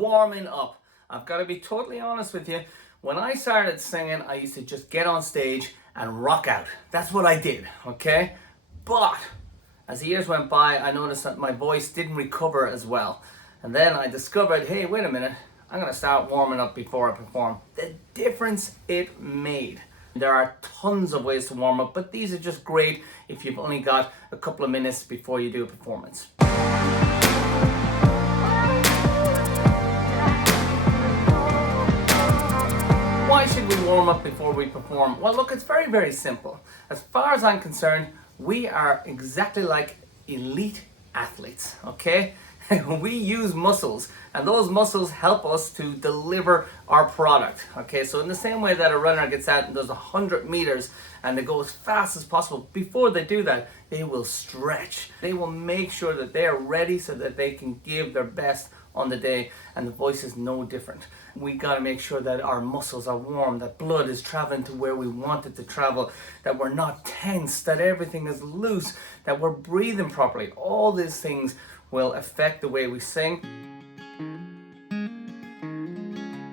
warming up. I've got to be totally honest with you. When I started singing, I used to just get on stage and rock out. That's what I did, okay? But as the years went by, I noticed that my voice didn't recover as well. And then I discovered, hey, wait a minute, I'm gonna start warming up before I perform. The difference it made. There are tons of ways to warm up, but these are just great if you've only got a couple of minutes before you do a performance. Why should we warm up before we perform? Well, look, it's very, very simple. As far as I'm concerned, we are exactly like elite athletes, okay? We use muscles, and those muscles help us to deliver our product, okay? So in the same way that a runner gets out and does 100 meters and they go as fast as possible, before they do that, they will stretch. They will make sure that they are ready so that they can give their best on the day, and the voice is no different. We got to make sure that our muscles are warm, that blood is traveling to where we want it to travel, that we're not tense, that everything is loose, that we're breathing properly. All these things will affect the way we sing.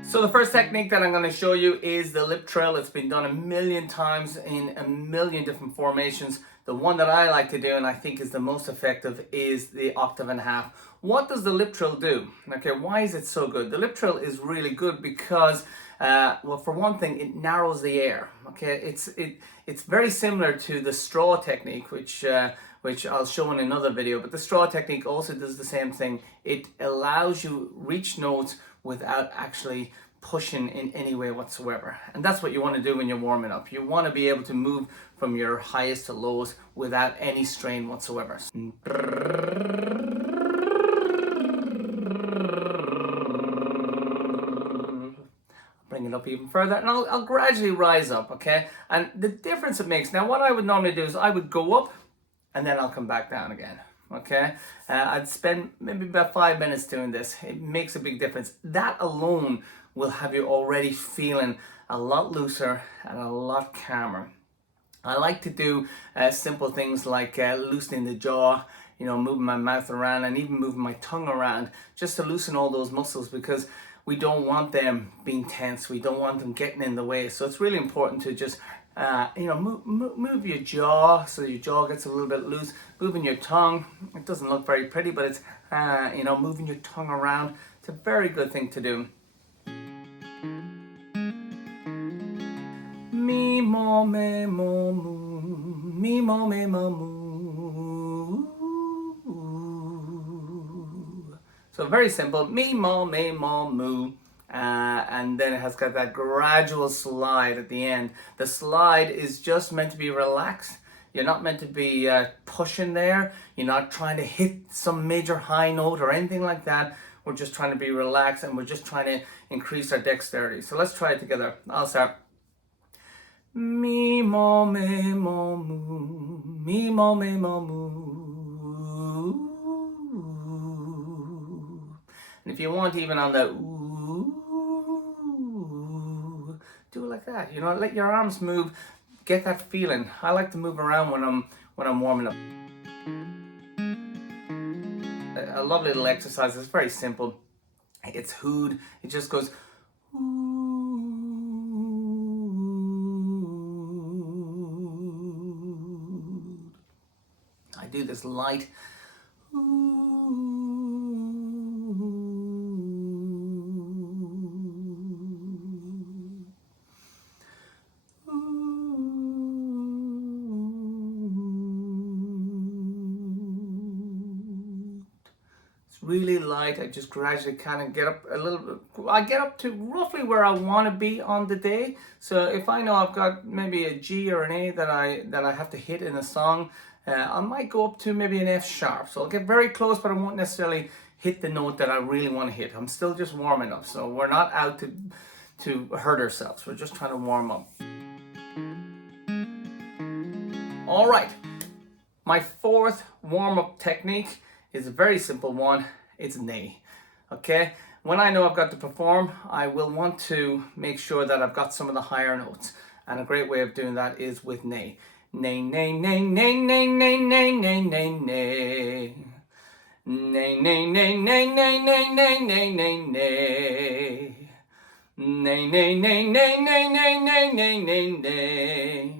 So the first technique that I'm going to show you is the lip trill. It's been done a million times in a million different formations. The one that I like to do and I think is the most effective is the octave and a half. What does the lip trill do? Okay, why is it so good? The lip trill is really good because, well, for one thing, it narrows the air. Okay, it's very similar to the straw technique, which I'll show in another video. But the straw technique also does the same thing. It allows you reach notes without actually pushing in any way whatsoever. And that's what you want to do when you're warming up. You want to be able to move from your highest to lowest without any strain whatsoever. Bring it up even further, and I'll gradually rise up, okay? And the difference it makes, now what I would normally do is I would go up and then I'll come back down again, okay? I'd spend maybe about 5 minutes doing this. It makes a big difference. That alone will have you already feeling a lot looser and a lot calmer. I like to do simple things like loosening the jaw, you know, moving my mouth around and even moving my tongue around just to loosen all those muscles, because we don't want them being tense. We don't want them getting in the way. So it's really important to just move your jaw so your jaw gets a little bit loose. Moving your tongue, it doesn't look very pretty, but it's moving your tongue around. It's a very good thing to do. Mi mo me mo mu, mi mo me mo mu. So very simple, mi mo me mo mu. And then it has got that gradual slide at the end. The slide is just meant to be relaxed. You're not meant to be pushing there. You're not trying to hit some major high note or anything like that. We're just trying to be relaxed, and we're just trying to increase our dexterity. So let's try it together. I'll start. Mi mo me mo mu, mi mo me mo mu. And if you want, even on the ooh, do it like that. You know, let your arms move. Get that feeling. I like to move around when I'm warming up. A lovely little exercise. It's very simple. It's hood. It just goes. I do this light. Really light. I just gradually kind of get up a little bit. I get up to roughly where I want to be on the day. So if I know I've got maybe a G or an A that I have to hit in a song, I might go up to maybe an F sharp. So I'll get very close, but I won't necessarily hit the note that I really want to hit. I'm still just warming up. So we're not out to hurt ourselves. We're just trying to warm up. All right. My fourth warm-up technique is a very simple one. It's neigh. Okay, when I know I've got to perform, I will want to make sure that I've got some of the higher notes, and a great way of doing that is with neigh. Neigh, neigh, neigh, neigh, neigh, neigh, neigh, neigh, neigh, neigh. Nay, nay, nay, nay, nay, nay, nay, nay, nay, nay. Nay, nay, nay, nay, nay, nay, nay, nay, nay, nay.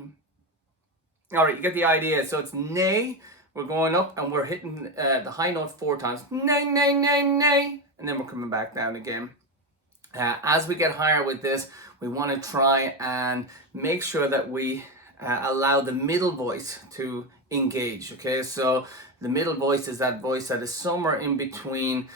All right, you get the idea. So it's nay, we're going up and we're hitting the high note 4 times. Nay, nay, nay, nay. And then we're coming back down again. As we get higher with this, we want to try and make sure that we allow the middle voice to engage. Okay, so the middle voice is that voice that is somewhere in between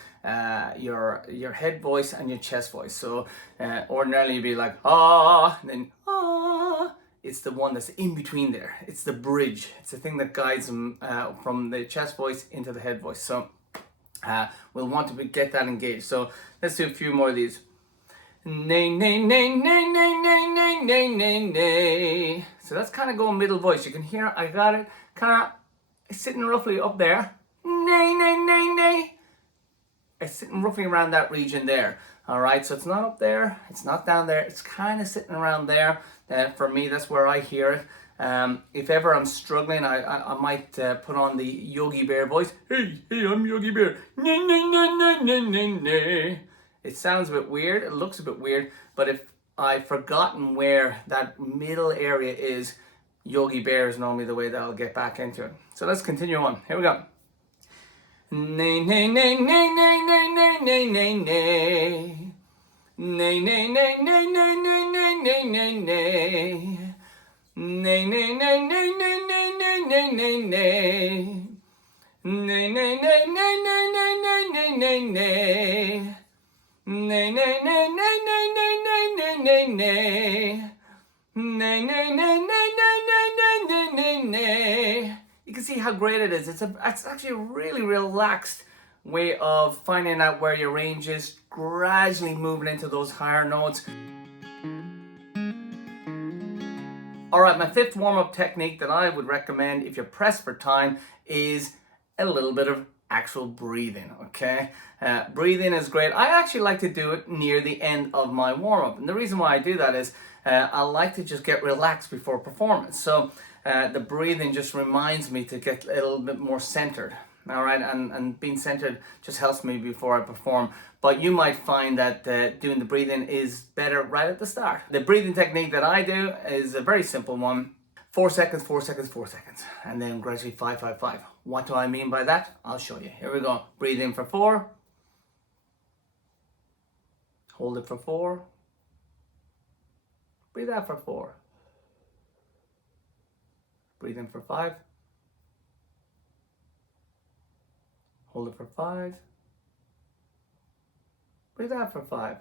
your head voice and your chest voice. So ordinarily you'd be like ah, and then ah. It's the one that's in between there. It's the bridge. It's the thing that guides them from the chest voice into the head voice. So we'll want to get that engaged. So let's do a few more of these. Nay, nay, nay, nay, nay, nay, nay, nay, nay, nay. So that's kind of going middle voice. You can hear I got it kind of sitting roughly up there. Nay, nay, nay, nay. It's sitting roughly around that region there. All right, so it's not up there, it's not down there, it's kind of sitting around there. For me, that's where I hear it. If ever I'm struggling, I might put on the Yogi Bear voice. Hey, I'm Yogi Bear. Nay, nay, nay, nay, nay, nay, nay. It sounds a bit weird, it looks a bit weird, but if I've forgotten where that middle area is, Yogi Bear is normally the way that I'll get back into it. So let's continue on. Here we go. Nay, nay, nay, nay, nay, nay, nay, nay, nay, nay. Nay, nay, nay, nay, nay, nay, nay, nay, nay, nay. Nay, nay, nay, nay, nay, nay, nay, nay, nay, nay. Nay, nay, nay, nay, nay, nay, nay, nay, nay, nay. Nay, nay, nay, nay, nay, nay, nay, nay, nay, nay. Nay, nay, nay, nay, nay, nay, nay, nay, nay. You can see how great it is. It's actually a really relaxed way of finding out where your range is, gradually moving into those higher notes. All right, my 5th warm-up technique that I would recommend if you're pressed for time is a little bit of actual breathing, okay? Breathing is great. I actually like to do it near the end of my warm-up. And the reason why I do that is I like to just get relaxed before performance. So the breathing just reminds me to get a little bit more centered. All right, and being centered just helps me before I perform. But you might find that doing the breathing is better right at the start. The breathing technique that I do is a very simple one. 4 seconds, 4 seconds, 4 seconds. And then gradually 5, 5, 5. What do I mean by that? I'll show you. Here we go. Breathe in for 4. Hold it for 4. Breathe out for 4. Breathe in for 5. Hold it for 5. Breathe out for 5.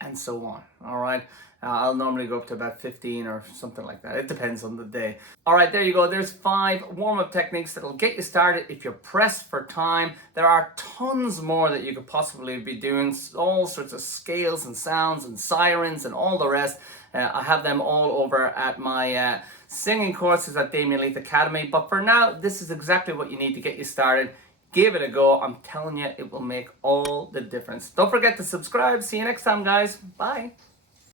And so on. All right. I'll normally go up to about 15 or something like that. It depends on the day. All right, there you go. There's 5 warm-up techniques that'll get you started if you're pressed for time. There are tons more that you could possibly be doing. All sorts of scales and sounds and sirens and all the rest. I have them all over at my singing courses at Damien Leith Academy. But for now, this is exactly what you need to get you started. Give it a go. I'm telling you, it will make all the difference. Don't forget to subscribe. See you next time, guys. Bye.